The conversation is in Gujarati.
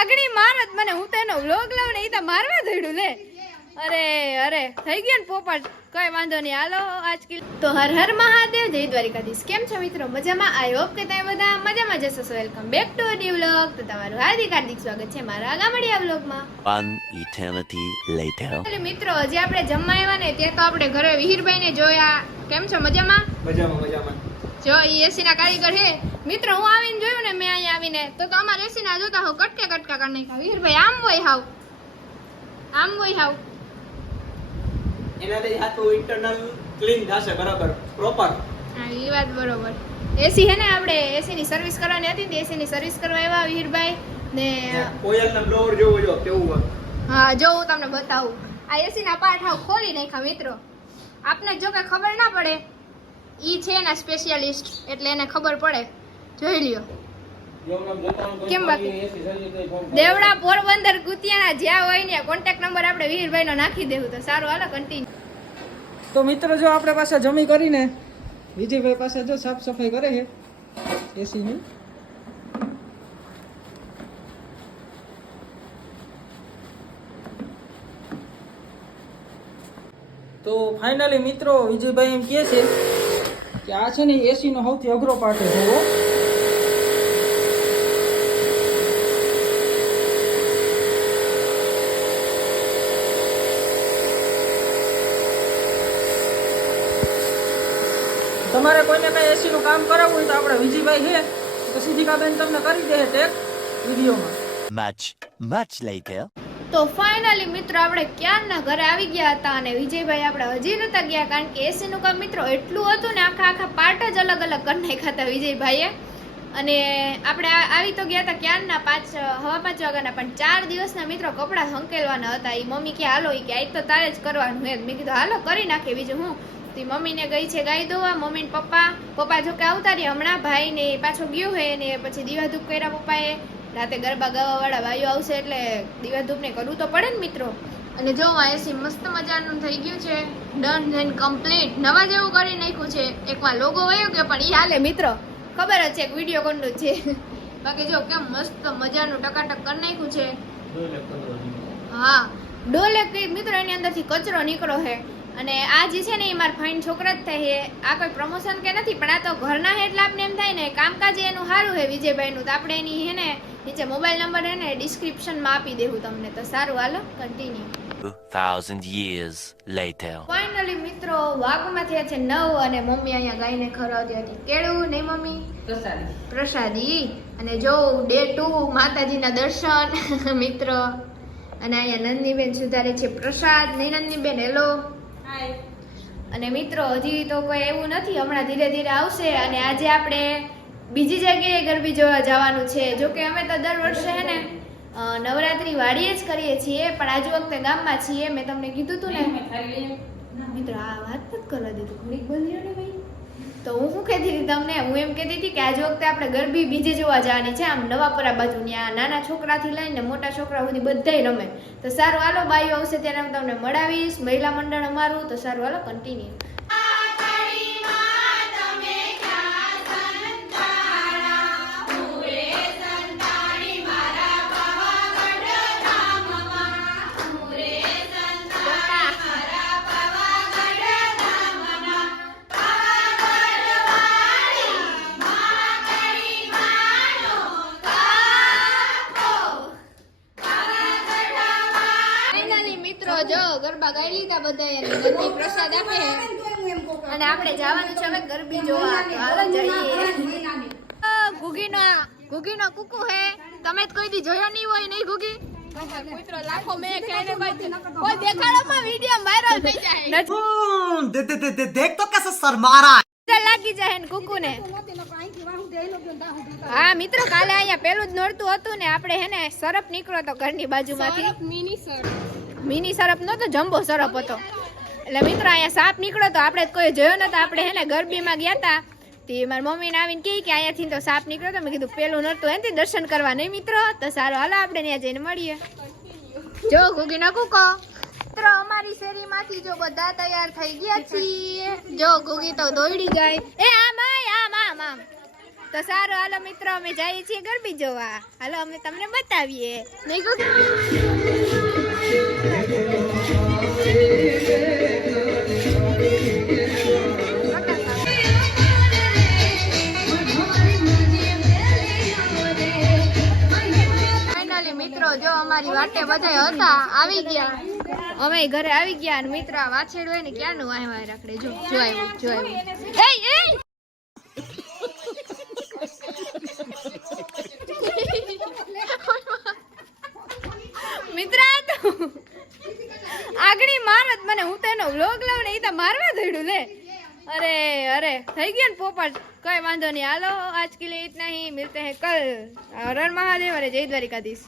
આગણી મારત મને, હું તો એનો વ્લોગ લઉં ને એ તો મારવા દઈડું લે. અરે થઈ ગયો ને પોપટ, કઈ વાંધો નહીં. હાલો આજ તો હર હર મહાદેવ, જય દ્વારિકાધીશ. કેમ છો મિત્રો? મજામાં? આઈ હોપ કે તમે બધા મજામાં જશો. Welcome back to a new vlog. તો તમારું હાર્દિક સ્વાગત છે મારા ગામડિયા વ્લોગમાં. One eternity later. એટલે મિત્રો હજી આપણે જમવા આવ્યા ને ત્યાં તો આપણે ઘરે વિહીરભાઈ ને જોયા. કેમ છો? મજામાં? મજામાં. જો ઈ એસી ના કારીગર હે મિત્રો. હું આવીને જોયું ને, મેં અહીંયા આવીને તો અમારે એસી ના જોતા હો કટકા કરી નાખ્યા. વિહીરભાઈ આમ હોય હાવ એનાથી આખું ઇન્ટરનલ ક્લીન થશે બરાબર પ્રોપર. હા એ વાત બરોબર. એસી હે ને આપણે એસી ની સર્વિસ કરવાની હતી, એસી ની સર્વિસ કરવા આવ્યા વિહીરભાઈ ને. કોયલ ના બ્લોવર જોવો જો કેવું હોય. હા જો હું તમને બતાવું. આ એસી ના પાર્ટ હાવ ખોલી નાખ્યા મિત્રો. આપને જો કે ખબર ના પડે, ઈ છે એના સ્પેશિયાલિસ્ટ, એટલે એને ખબર પડે. જોઈ લ્યો કેમ. બાકી દેવડા, પોરબંદર, કુતિયાણા જ્યાં હોય ને કોન્ટેક્ટ નંબર આપણે વીરભાઈ નો નાખી દેવું. તો સારું, હાલો કન્ટિન્યુ. તો મિત્રો જો આપણે પાસે જમી કરીને વિજયભાઈ પાસે જો સાફ સફાઈ કરે છે એસીની. તો ફાઇનલી મિત્રો વિજયભાઈ એમ કહે છે કે આ છે ને એસી નો સૌથી અઘરો પાર્ટ છે. જુઓ તમારે કોઈને કઈ એસી નું કામ કરાવવું હોય તો આપણે વિજયભાઈ છે તો સિદ્ધિકાબેન તમને કરી દે ટેક વિડીયોમાં. Much later. તો ફાઇનલી મિત્રો આપણે ક્યારના ઘરે આવી ગયા હતા અને વિજયભાઈ આપણે હજી નતા ગયા, કારણ કે એસી નું કામ મિત્રો એટલું હતું ને આખા પાર્ટ જ અલગ અલગ કરી નાખ્યા હતા વિજયભાઈએ. અને આપણે આવી તો ગયા હતા ક્યારના 5:15 વાગ્યાના, પણ 4 દિવસના મિત્રો કપડાં હંકેલવાના હતા. એ મમ્મી કે હાલો, કે આજ તો તારે જ કરવાનું હે. મેં કીધું હાલો કરી નાખે, બીજું હું. તો મમ્મીને ગઈ છે ગાય દોવા, મમ્મી ને પપ્પા જો કે આવતા રહ્યા હમણાં. ભાઈ ને પાછો ગયો હે ને પછી દીવાધૂપ કર્યા પપ્પાએ. રાતે ગરબા ગાવા વાળા ભાઈઓ આવશે એટલે દીવાધૂપ ને કરવું તો પડે ને મિત્રો. અને જો આ એસી મસ્ત મજાનું થઈ ગયું છે, ડન એન્ડ કમ્પ્લીટ. નવા જેવું કરી નાખ્યું છે. એકવાર લોગો વયો ગયો પણ ઈ હાલે મિત્રો, ખબર જ છે એક વિડીયો કોણનું છે. બાકી જો કેમ મસ્ત મજાનું ટકાટક કરી નાખ્યું છે. હા ડોલે મિત્રો એની અંદરથી કચરો નીકળો છે. અને આ જે છે ને એ મારા ફાઇન છોકરા જ થાય છે. આ કોઈ પ્રમોશન કે નથી, પણ આ તો ઘરના છે એટલે આપણે એમ થાય ને કામકાજ એનું સારું છે વિજયભાઈનું. તો આપણે એની હે ને નીચે મોબાઈલ નંબર હે ને ડિસ્ક્રિપ્શનમાં આપી દેવું તમને. તો સારું, હાલો કન્ટિન્યુ. 2000 years later. ફાઇનલી મિત્રો વાગમાં થયા છે 9 અને મમ્મી અહીંયા ગાયને ખવડાવતી હતી કેળું. નહીં મમ્મી? પ્રસાદી. અને જો ડે 2 માતાજીના દર્શન મિત્રો. અને અહીંયા નંદનીબેન સુધારે છે પ્રસાદ. નહીં નંદનીબેન? હેલો. અને મિત્રો હજી તો કોઈ એવું નથી, હમણાં ધીરે ધીરે આવશે. અને આજે આપણે બીજી જગ્યાએ ગરબી જોવા જવાનું છે. જો કે અમે તો દર વર્ષે હે ને નવરાત્રી વાડીએ જ કરીએ છીએ, પણ આજ વખતે ગામમાં છીએ. મેં તમને કીધું હતું ને મિત્રો, આ વાત નથી કરવા દીધું ઘડીક બોલી ને ભાઈ. તો હું શું કહેતી હતી તમને, હું એમ કહેતી હતી કે આજ વખતે આપણે ગરબી બીજે જોવા જવાની છે, આમ નવાપરા બાજુ. ત્યાં નાના છોકરાથી લઈને મોટા છોકરા સુધી બધાય રમે. તો સારું હાલો, બાઈઓ આવશે ત્યારે હું તમને મળાવીશ, મહિલા મંડળ અમારું. તો સારું હાલો કન્ટિન્યુ. જો ગરબા ગાઈ લીધા બધાએ અને ગરબી પ્રસાદ આપે અને આપણે જવાનું છે હવે ગરબી જોવા. હાલો જઈએ. ઘુગીનો કુકુ હે. તમે જ કોઈ દી જોયો નહીં હોય. નહીં ઘુગી? મિત્રો લાખો મે કહેને ભાઈ કોઈ દેખાડોમાં વિડિયો વાયરલ થઈ જાય. દેખ તો કેસે શર્મા રહા લાગી જાય ને કુકુ ને. હા મિત્રો કાલે અહીંયા પેલું જ નોરતું હતું ને, આપણે હે ને સરપ નીકળ્યો તો ઘરની બાજુમાંથી. મિની સરપ નતો, જમ્બો સરપ હતો. એટલે મિત્રો અહીંયા સાપ નીકળ્યો તો આપણે કોઈ જોયો નતો. આપણે હે ને ગરબીમાં ગયા હતા તે મારી મમ્મીને આવીને કહે કે અહીંયાથી તો સાપ નીકળ્યો તો મેં કીધું પેલું નહોતું એનાથી દર્શન કરવા નહીં મિત્રો તો સારું હાલો આપણે ત્યાં જઈને મળીએ જો ગુગી નાખું કહો મિત્રો અમારી શેરીમાંથી જો બધા તૈયાર થઈ ગયા છીએ જો ગુગી તો દોડી ગઈ એ આમ તો સારું હાલો મિત્રો અમે જઈએ છીએ ગરબી જોવા હાલો અમે તમને બતાવીએ નહીં ગુગી મિત્રો જો અમારી વાટે બધા હતા આવી ગયા અમે ઘરે આવી ગયા અને મિત્ર આ વાછેડું હોય ને ક્યાંનું આવ્યા રાખડે જો આવ્યું મિત્ર આગળ મારત મને હું તો એનો વ્લોગ લઉં ને એ તો મારવા દઈડું લે અરે થઈ ગયો ને પોપટ કઈ વાંધો નહીં હાલો આજ કે लिए इतना ही मिलते हैं कल हर हर महादेव अरे जय द्वारिकाधीश।